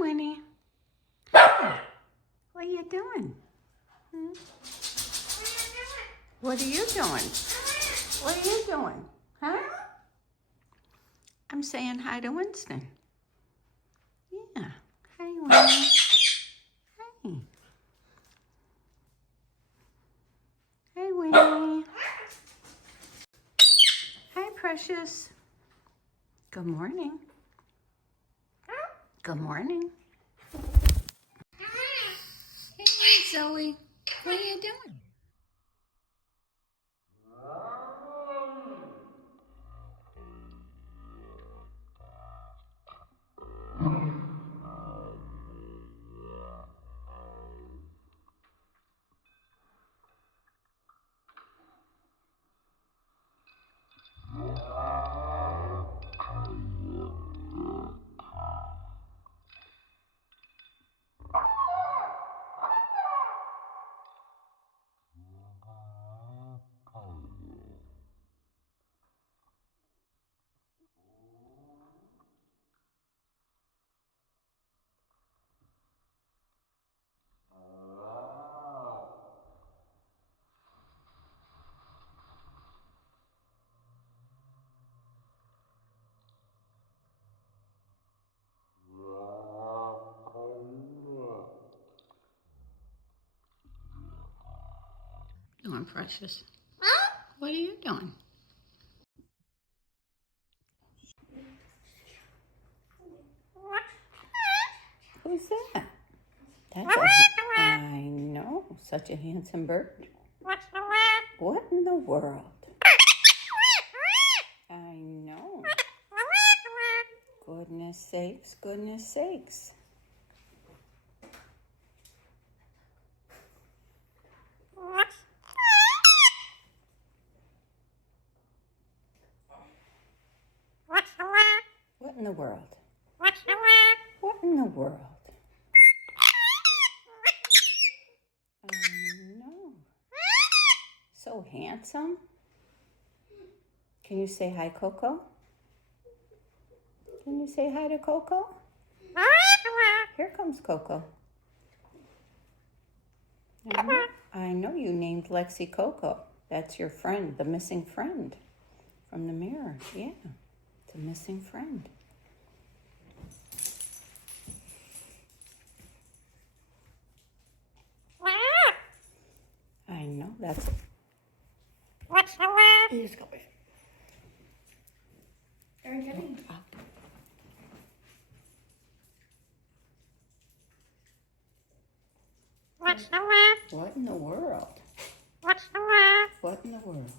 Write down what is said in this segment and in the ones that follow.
Winnie. Hi. What are you doing? What are you doing? What are you doing? Huh? I'm saying hi to Winston. Yeah. Hi, Winnie. Hi. Hey, Winnie. Hi, Precious. Good morning. Good morning. Hey, Zoe. What are you doing? Doing, Precious? What are you doing? Who's that? I know, such a handsome bird. What in the world? I know. Goodness sakes, goodness sakes. What in the world? What in the world? I know. So handsome. Can you say hi, Coco? Can you say hi to Coco? Here comes Coco. I know you named Lexi Coco. That's your friend, the missing friend from the mirror. Yeah, it's a missing friend. I know, that's... He's going. Are you getting up? What in the world? What in the world?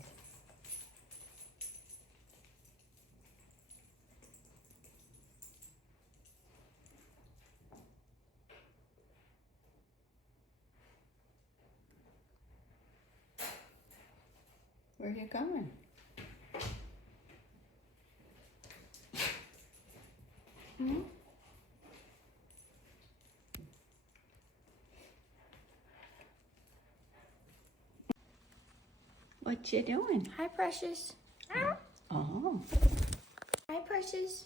Where are you going? What you doing? Hi, Precious. Oh. Hi, Precious.